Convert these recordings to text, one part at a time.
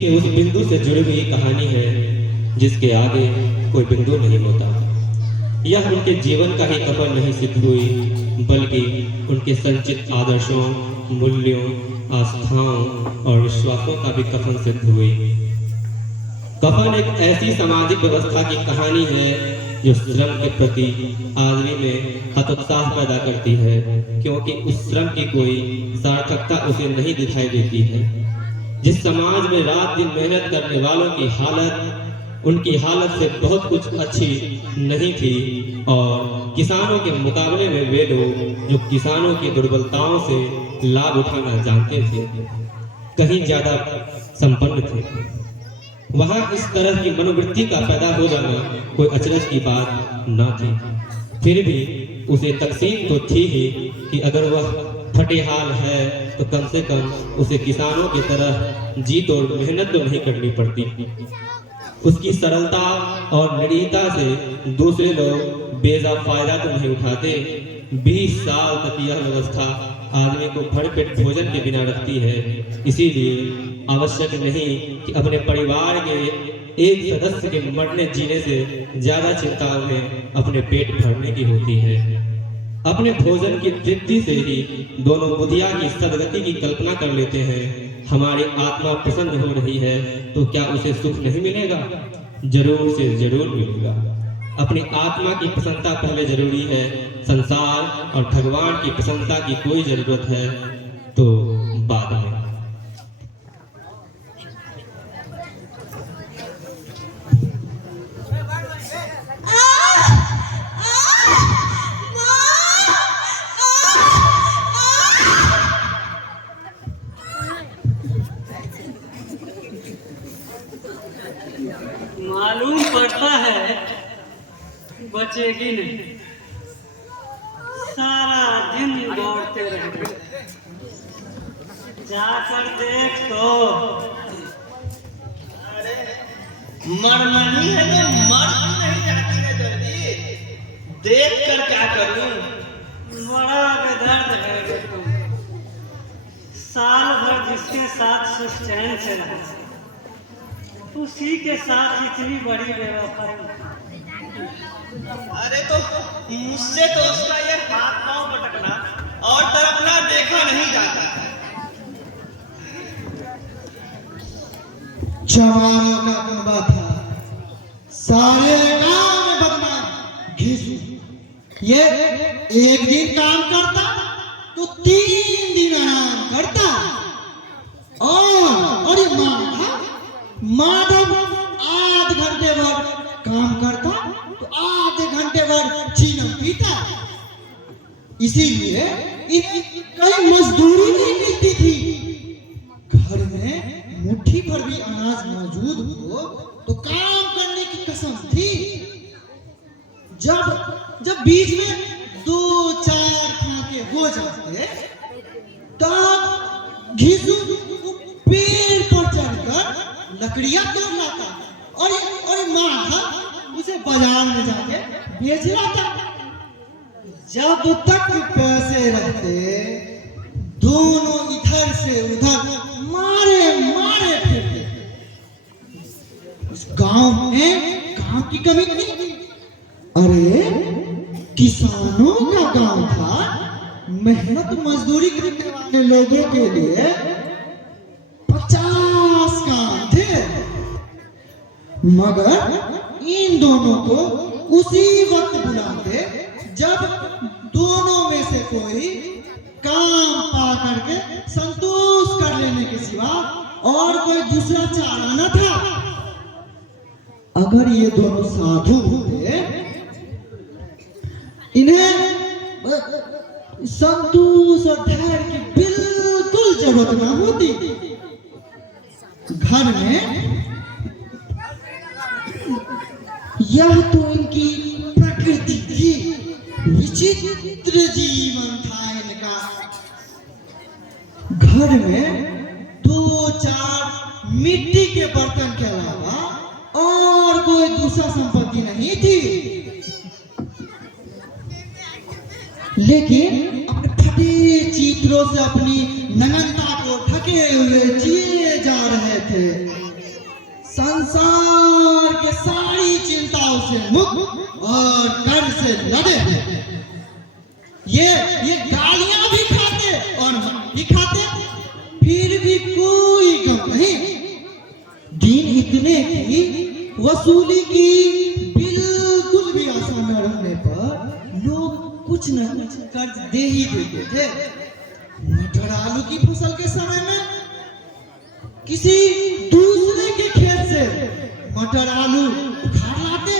कि उस बिंदु से जुड़ी हुई कहानी है जिसके आगे कोई बिंदु नहीं होता। यह उनके जीवन का ही कफन नहीं सिद्ध हुई, बल्कि उनके संचित आदर्शों, मूल्यों, आस्थाओं और विश्वासों का भी कफन सिद्ध हुई। कफन एक ऐसी सामाजिक व्यवस्था की कहानी है जो श्रम के प्रति आदमी में हतोत्साह पैदा करती है, क्योंकि उस श्रम की कोई सार्थकता उसे नहीं दिखाई देती है। जिस समाज में रात दिन मेहनत करने वालों की हालत उनकी हालत से बहुत कुछ अच्छी नहीं थी, और किसानों के मुकाबले में वे लोग जो किसानों की दुर्बलताओं से लाभ उठाना जानते थे, कहीं ज्यादा संपन्न थे। वहां इस तरह की मनोवृत्ति का पैदा हो जाना कोई अचरज की बात न थी। फिर भी उसे तकसीम तो थी ही कि अगर वह फटेहाल है तो कम से कम उसे किसानों की तरह जी तोड़ मेहनत तो नहीं करनी पड़ती। उसकी सरलता और निरीता से दूसरे लोग बेजा फायदा तो नहीं उठाते। 20 साल तक यह व्यवस्था आदमी को भरपेट भोजन के बिना रखती है। इसीलिए आवश्यक नहीं कि अपने परिवार के एक सदस्य के मरने जीने से ज्यादा चिंता उन्हें अपने पेट भरने की होती है। अपने भोजन की तृप्ति से ही दोनों बुधिया की सदगति की कल्पना कर लेते हैं। हमारी आत्मा प्रसन्न हो रही है तो क्या उसे सुख नहीं मिलेगा? जरूर से जरूर मिलेगा। अपनी आत्मा की प्रसन्नता पहले जरूरी है। संसार और भगवान की प्रसन्नता की कोई जरूरत है तो बाद में। मालूम पड़ता है बचेगी नहीं, सारा दिन दौड़ते रहेंगे। जाकर देख तो। अरे मरमनी है तो मर नहीं जाती है जल्दी। देख कर क्या करूं? बड़ा बेदर्द है तुम। साल भर जिसके साथ सुख चैन से रहे, उसी के साथ इतनी बड़ी बेवफाई। अरे तो मुझसे तो उसका ये हाथ पांव पटकना और तड़पना देखा नहीं जाता है। जमानों का कुनबा था, सारे गांव में बदनाम घिसू। ये एक दिन काम करता तो 3 दिन आराम करता। और ये माधव आध घंटे भर काम करता तो आधे घंटे भर चीना पीता। इसीलिए इन्हें कहीं मजदूरी नहीं मिलती थी। घर में मुट्ठी भर भी अनाज मौजूद हो तो काम करने की कसम थी। जब बीच में 2-4 फाके हो जाते तब घिसू पेड़ पर चढ़कर लकड़ियां तोड़ लाता और माधव उसे बाजार में जाके बेच लाता। जब तक पैसे रहते दोनों इधर से उधर मारे फिरते। उस गांव में काम की कमी नहीं थी। अरे किसानों का गांव था। मेहनत मजदूरी करने वाले लोगों के लिए 50 काम थे, मगर इन दोनों को उसी वक्त बुलाते जब दोनों में से कोई काम पा करके संतोष कर लेने के सिवा और कोई दूसरा चारा न था। अगर ये दोनों साधु होते, इन्हें संतोष और धैर्य की बिल्कुल जरूरत न होती। घर में यह तो इनकी प्रकृति थी। विचित्र जीवन था इनका। घर में 2-4 मिट्टी के बर्तन के अलावा और कोई दूसरा संपत्ति नहीं थी। लेकिन अपने फटे चित्रों से अपनी नग्नता को ढके हुए जिए जा रहे थे। संसार के सारी चिंताओं से मुक्त और कर्ज से लदे हैं। ये गालियां भी खाते और मार भी खाते, फिर भी कोई गम नहीं। दिन इतने की वसूली की बिल्कुल भी आशा न रहने पर लोग कुछ न कुछ कर्ज दे ही देते थे। मटर आलू की फसल के समय में किसी दूसरे के खेत से मटर आलू उखाड़ लाते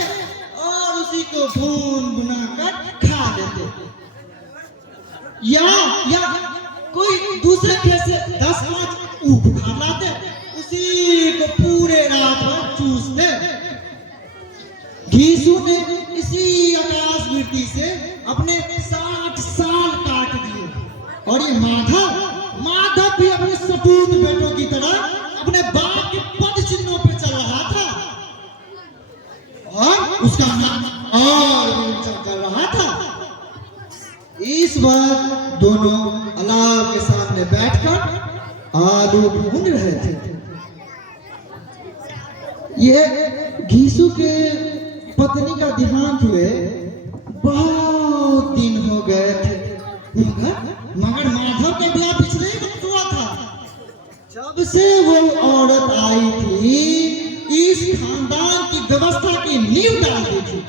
और उसी को भून भुनाकर खा लेते। या कोई दूसरे खेत से 10-5 ऊख उखाड़ लाते, उसी को पूरे रात भर चूसते। घीसू ने इसी आकाश वृत्ति से अपने 60 साल काट दिए और ये माधव भी अपने सपूत बेटों की तरह अपने बाप के पद चिन्हों पे चल रहा था और उसका नाम और भी ऊंचा कर रहा था। इस बार दोनों अलाव के सामने बैठकर आलू भून रहे थे। ये घीसू के पत्नी का देहांत हुए बहुत दिन हो गए थे, मगर माधव के ब्याह पिछले ही वक्त हुआ था। जब से वो औरत आई थी, इस खानदान की व्यवस्था की नींव डाल दी थी।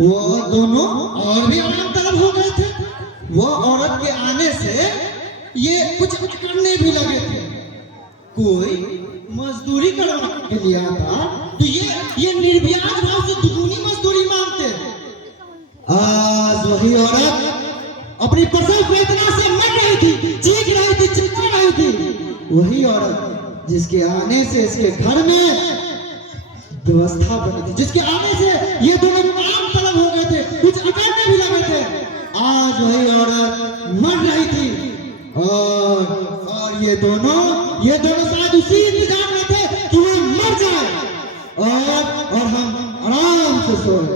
वो दोनों और भी आराम तलब हो गए थे। वो औरत के आने से ये कुछ करने भी लगे थे। कोई मजदूरी करवाने के लिए आता तो ये निर्ब्याज भाव से दुगुनी मजदूरी मांगते। आज वही औरत अपनी प्रसव वेदना से मर रही थी, चीख रही थी, चिल्ला रही थी। वही औरत जिसके आने से इसके घर में व्यवस्था बनी थी, जिसके आने से ये दोनों काम तलब हो गए थे, कुछ अकड़ने भी लगे थे। आज वही औरत मर रही थी और ये दोनों शायद उसी इंतजार में थे कि वो मर जाए और हम आराम से सोए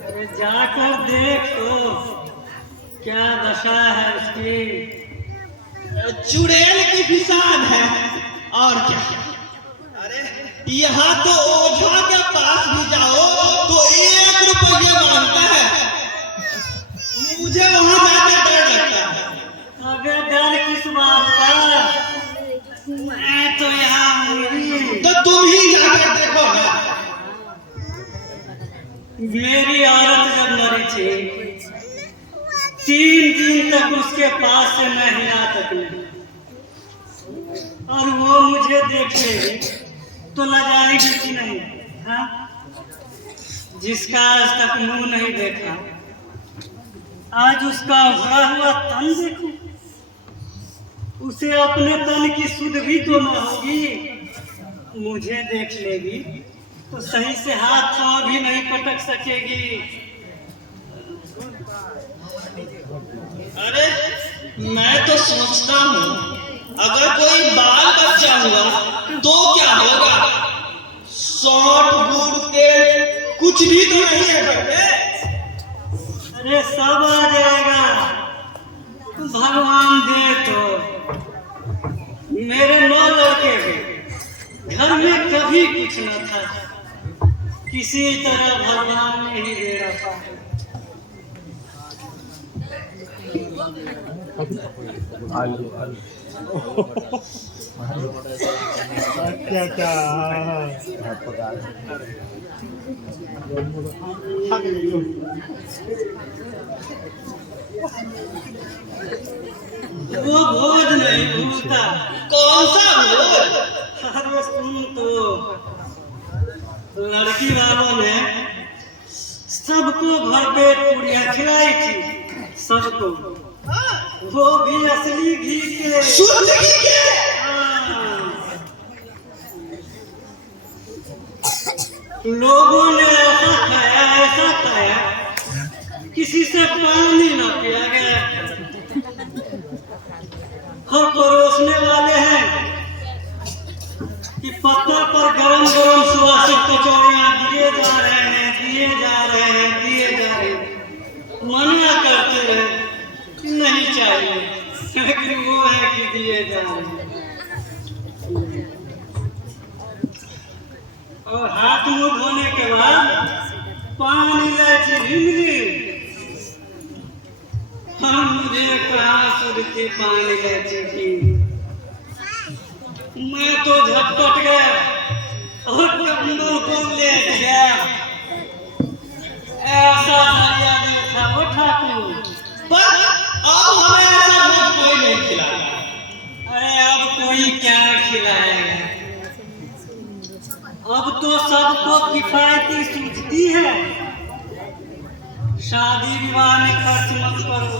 अरे जाकर देख तो क्या दशा है उसकी। चुड़ैल की फिसान है और क्या। अरे यहाँ तो ओझा के पास भी जाओ तो 1 रुपया मांगता है। मुझे वहां जाकर डर लगता है। अबे डर किस बात का, मैं तो यहाँ हूँ। तो तुम ही जाकर देखो ना। मेरी औरत जब मरी थी 3 दिन तक उसके पास से मैं हिला तक नहीं, और वो मुझे देख लेगी तो लजाएगी कि नहीं। हाँ, जिसका आज तक मुंह नहीं देखा, आज उसका उभरा हुआ तन देखो। उसे अपने तन की सुध भी तो न होगी। मुझे देख लेगी तो सही से हाथ पांव भी नहीं पटक सकेगी। अरे मैं तो सोचता हूँ अगर कोई बाल बच्चा हुआ तो क्या होगा। सौंठ गुड़ तेल कुछ भी तो नहीं है घर में। अरे सब आ जाएगा, भगवान दे तो। मेरे 9 लड़के थे, घर में कभी कुछ न था, किसी तरह भगवान ने ही दे रखा है। वो भोज नहीं भूलता। कौन सा भोज? अरे सुन तो, लड़की वालों ने सबको घर पे पूरियां खिलाई थी, सबको। वो भी असली घी के, शुद्ध घी के। लोगों ने ऐसा खाया किसी से पानी न पिया गया। और परोसने वाले हैं कि पत्थर पर गरम गरम सुवासिक कचौड़ियां दिए जा रहे हैं। बाद पान इलायची हिंदी हम मुझे कहाँ सुरती पान इलायची की। मैं तो झपट गया और कंबल को लेट गया। ऐसा दरिया देखा वो ठाकुर। पर अब हमें ऐसा भोज कोई नहीं खिलाएगा। अरे अब कोई क्या खिलाएगा? अब तो सबको किफायती सूझती है। शादी विवाह में खर्च मत करो,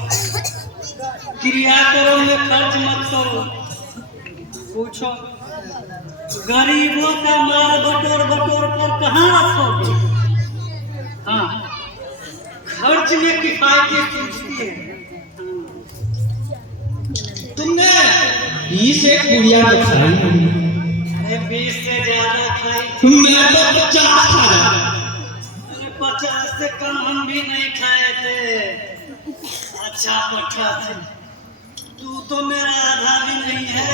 क्रियाक्रम में खर्च मत करो। पूछो गरीबों का माल बटोर बटोर कर कहाँ रखोगे? हाँ, खर्च में किफायती सूझती है। तुमने 20 एक पुड़िया तो खाई होगी। अरे 20 से ज्यादा खाई। मैं तो 50 खा रहा। 50 से कम हम भी नहीं खाए थे। अच्छा पट्टा थे। तू तो मेरा आधा भी नहीं है।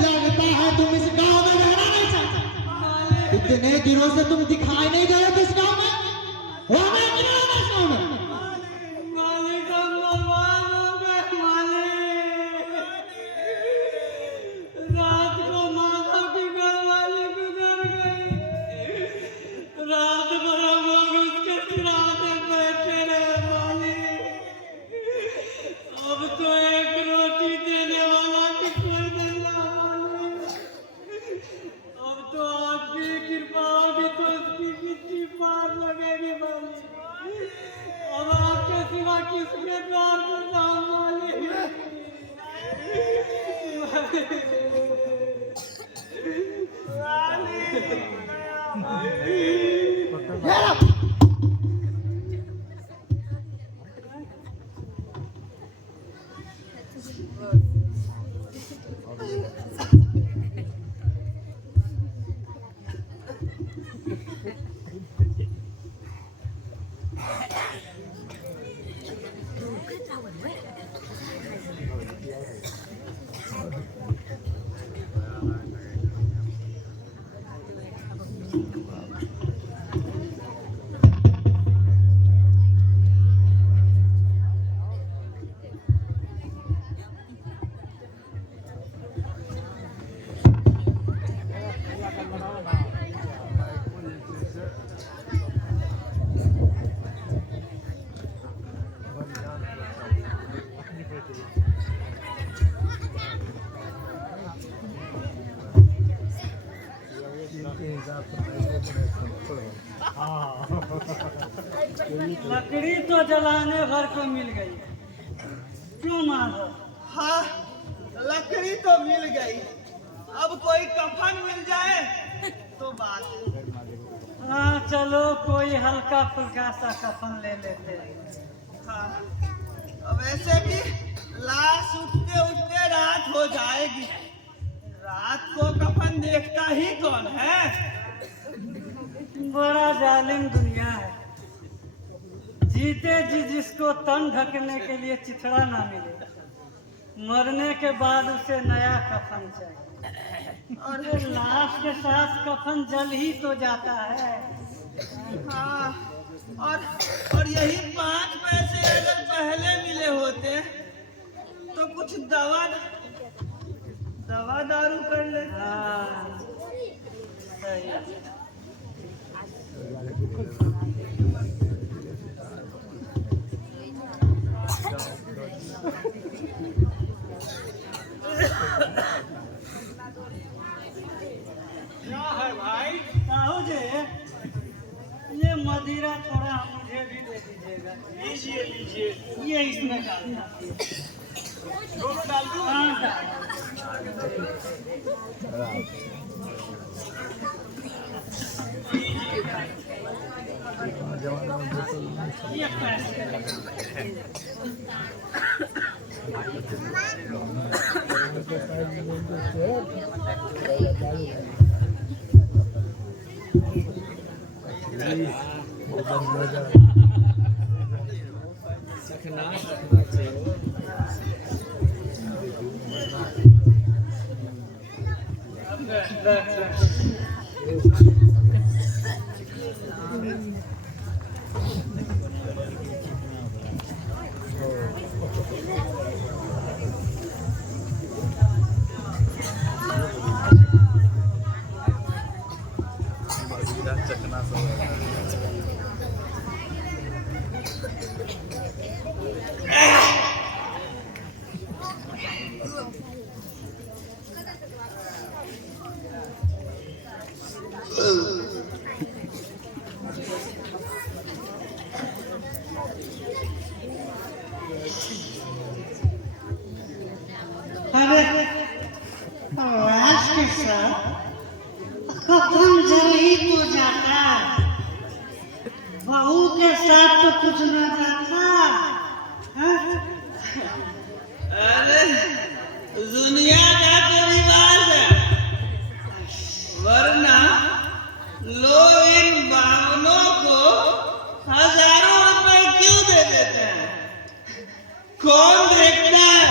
लगता है तुम इस गांव में रहना नहीं चाहते। इतने दिनों से तुम दिखाई नहीं दे रहे थे इस गांव में। रहना कि नहीं रहना इस गांव में? मालिक हम बर्बाद हो गए मालिक। रात को माधव की घरवाली गुजर गई। रात भर हम लोग उसके सिराने बैठे रहे मालिक। अब तो एक रोटी देने वाला भी कोई नहीं रहा मालिक। अब तो आपकी कृपा होगी तो इसकी मिट्टी पार लगेगी मालिक। अब आपके सिवा किसके द्वार पर जाऊं मालिक? लकड़ी तो जलाने भर को मिल गई। क्यों माधव? हाँ, लकड़ी तो मिल गई। अब कोई कफन मिल जाए तो बात है। हाँ चलो कोई हल्का फुल्का सा कफन ले लेते हैं। हाँ, वैसे भी लाश उठते उठते रात हो जाएगी। रात को कफन देखता ही कौन है? बड़ा जालिम दुनिया है। जीते जी जिसको तन ढकने के लिए चिथड़ा ना मिले, मरने के बाद उसे नया कफन चाहिए। और लाश के साथ कफन जल ही तो जाता है। हाँ, और यही 5 पैसे अगर पहले मिले होते तो कुछ दवा दारू कर ले। हाँ, सही। क्या है भाई? साहू जी, ये मदिरा थोड़ा मुझे भी दे दीजिएगा। लीजिए लीजिए। ये इसमें डालना। दोनों डाल दूं? हाँ, डाल। ये पैसे अरे लाश के साथ कफन जल ही तो जाता, बहू के साथ तो कुछ न जाता। हाँ? अरे दुनिया का तो रिवाज है, वरना लोग इन बावनों को हजारों रुपए क्यों दे देते हैं? कौन देखता है?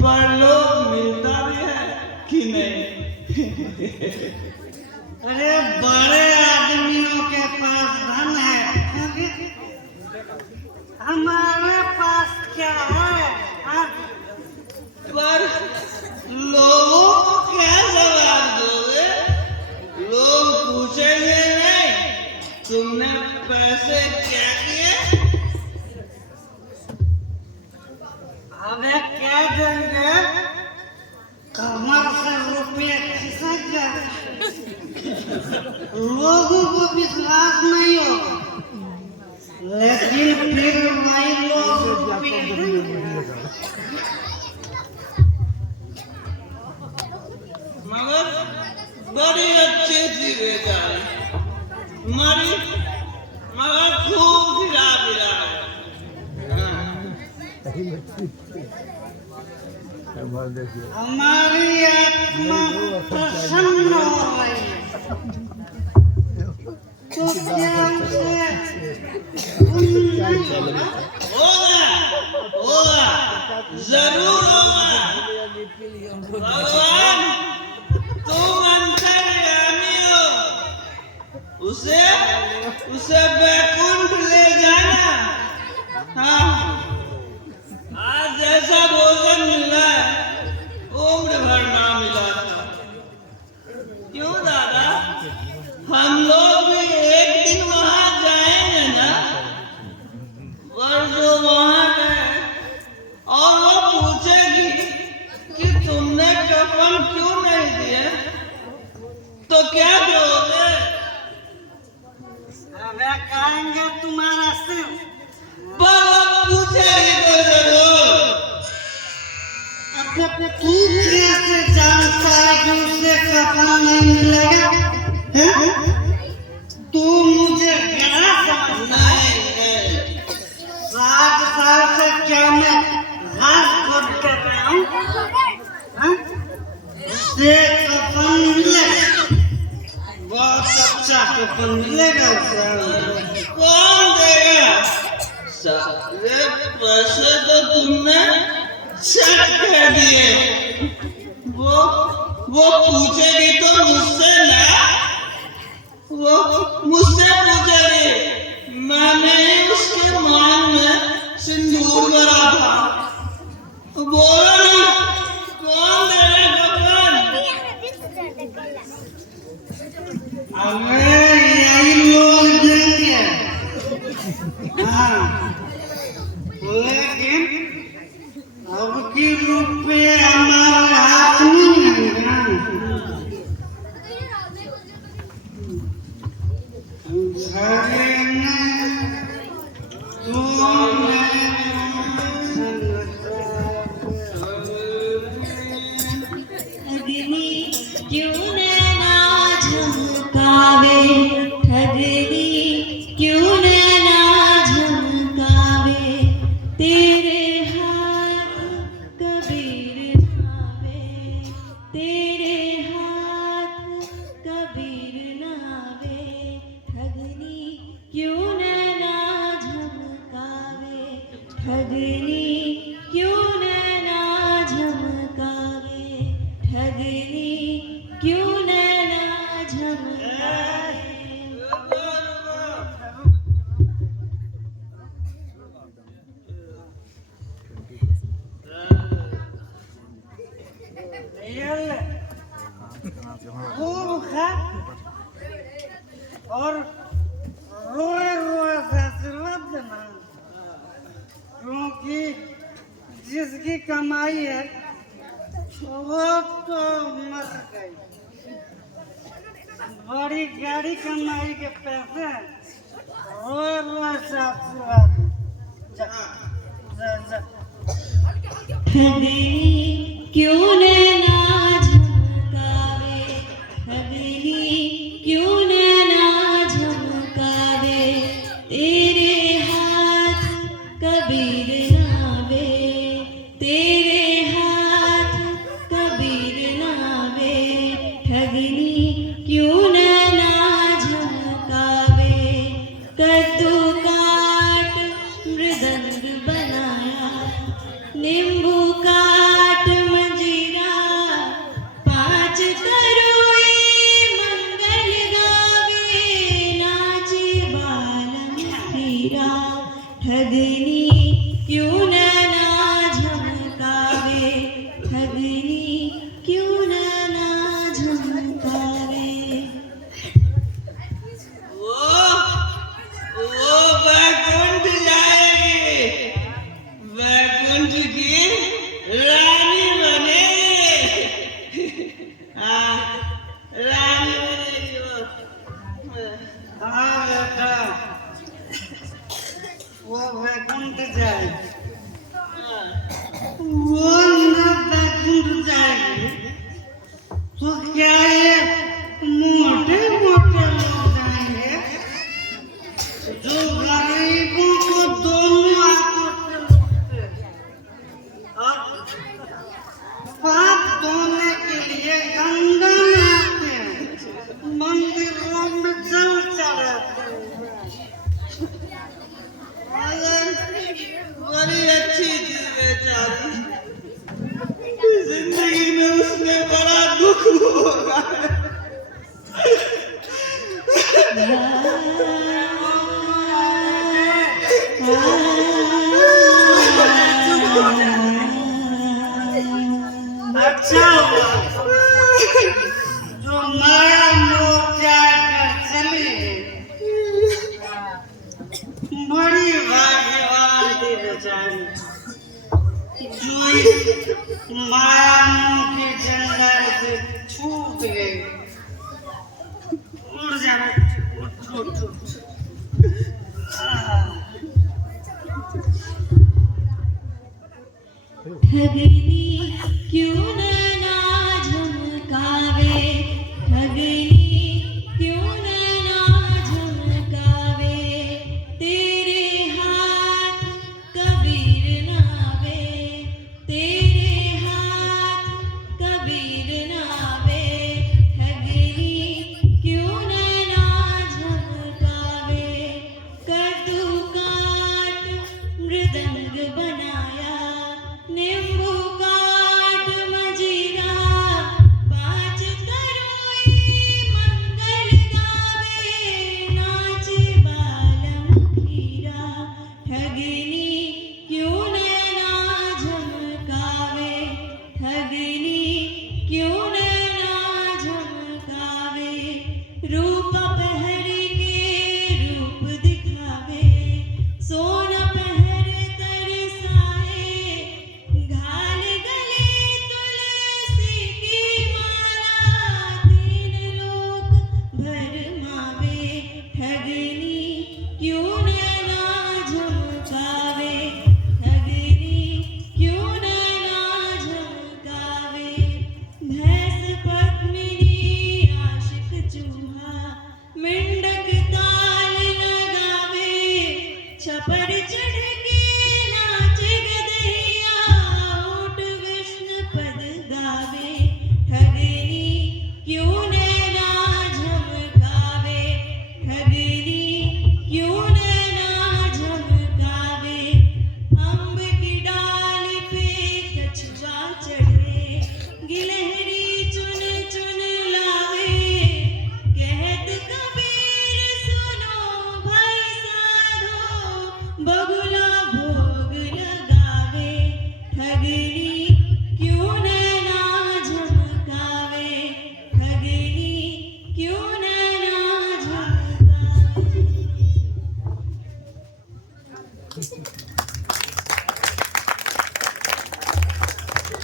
पर लोग मिलता भी है कि नहीं? अरे बड़े आदमियों के पास धन है, हमारे पास क्या है? हाँ? पर लोगों को क्या जवाब दोगे? लोग पूछेंगे नहीं तुमने पैसे क्या किए? हमें क्या देंगे? कमर से रुपये खिसक गए, लोगों को विश्वास नहीं होगा, लेकिन फिर वही लोग रुपये देंगे। मगर बड़ी अच्छी थी बेचारी, मरी मगर खूब खिला पिला है। हमारी आत्मा प्रसन्न हो गई, तो क्या उसे होगा, जरूर होगा। भगवान तुम अंतर्यामी हो, उसे बैकुंठ ले जाना। हाँ, आज जैसा भोजन मिला है उम्र भर ना मिला था। क्यों दादा, हम लोग भी एक दिन वहां जाएंगे ना? और जो वहां गए और वो पूछेगी कि तुमने कफन क्यों नहीं दिया, तो क्या दोगे? हमें कहेंगे तुम्हारा सिर। पूछेगी तो जरूर। तू कैसे जानता है कि उसे कफन नहीं मिलेगा? तू मुझे गधा समझता है? नहीं, 60 साल से क्या मैं घास खोद कर रहा हूँ? उसे कफन मिलेगा, बहुत अच्छा कफन मिलेगा उसे। कौन देगा? सारे पैसे तो तुमने चेक कर दिए। वो पूछेगी तो मुझसे ना, वो मुझसे पूछेगी। मैंने ही उसके मांग में सिंदूर भरा था। बोलो ना, कौन देगा कौन? अबे यही लोग देंगे। हाँ, लेकिन अब की रुपये हमारे हाथ में है ना। ठगनी क्यों नैना झमकावे, ठगनी क्यों नैना झमकावे, तेरे हाथ कबीर नावे, तेरे हाथ कबीर नावे, ठगनी क्यों नैना झमकावे, ठगनी क्यों नैना झमकावे, ठगनी क्यों नैना झमकावे। खूब खा और रोए रोए से आशीर्वाद देना, क्योंकि जिसकी कमाई है वो तो मर गई। बड़ी गाड़ी कमाई के पैसे रोए रोए से आशीर्वाद जा, जा, जा। ठगनी क्यों नैना झमकावे, ठगनी क्यों नैना झमकावे, तेरे हाथ कबीर नावे, तेरे हाथ कबीर नावे, ठगनी क्यों नैना झमकावे, कद्दू काट मृदंग बनाया, नींबू काट मंजीरा, पाँच करोए मंगल गावे, नाचे बालम हीरा, ठगनी क्यों नैना झमकावे, ठगनी क्यों नैना झमकावे। वो वैकुंठ जाएगी, वैकुंठ की रानी बनेगी। हाँ, रानी बनेगी वो। हाँ बेटा, वो वैकुंठ जाए, वो न वैकुंठ जाएगी तो क्या ये मोटे मोटे लोग जाएंगे जो गरीबों को दोनों हाथों से लूटते हैं और पाप धोने के लिए गंगा में आते हैं, मंदिरों में जल चढ़ाते हैं। बड़ी अच्छी थी बेचारी, जिंदगी में उसने बड़ा दुख होगा। अच्छा हुआ जो माया मोह त्याग कर चली गई। बड़ी भाग्यवान थी बेचारी जो इस माया मोह के जंगल से छूट गई। उड़ जाना, उठ उठ उठ। ठगनी क्यों नैना झमकावे, ठगनी क्यों नैना झमकावे, तेरे हाथ कबीर नावे, तेरे हाथ कबीर नावे, ठगनी क्यों नैना झमकावे, कद्दू काट ठगनी क्यों नैना झमकावे, ठगनी क्यों नैना झमकावे। रूप पहर के रूप दिखावे, सोना पहर तरसाए। घाल गले तुलसी की माला, तीन लोक भरमावे। ठगनी क्यों नैना झमकावे, ठगनी क्यों नैना झमकावे। भैंस पद्मिनी आशिक चूहा, मेंढक ताल लगावे। छपर चढ़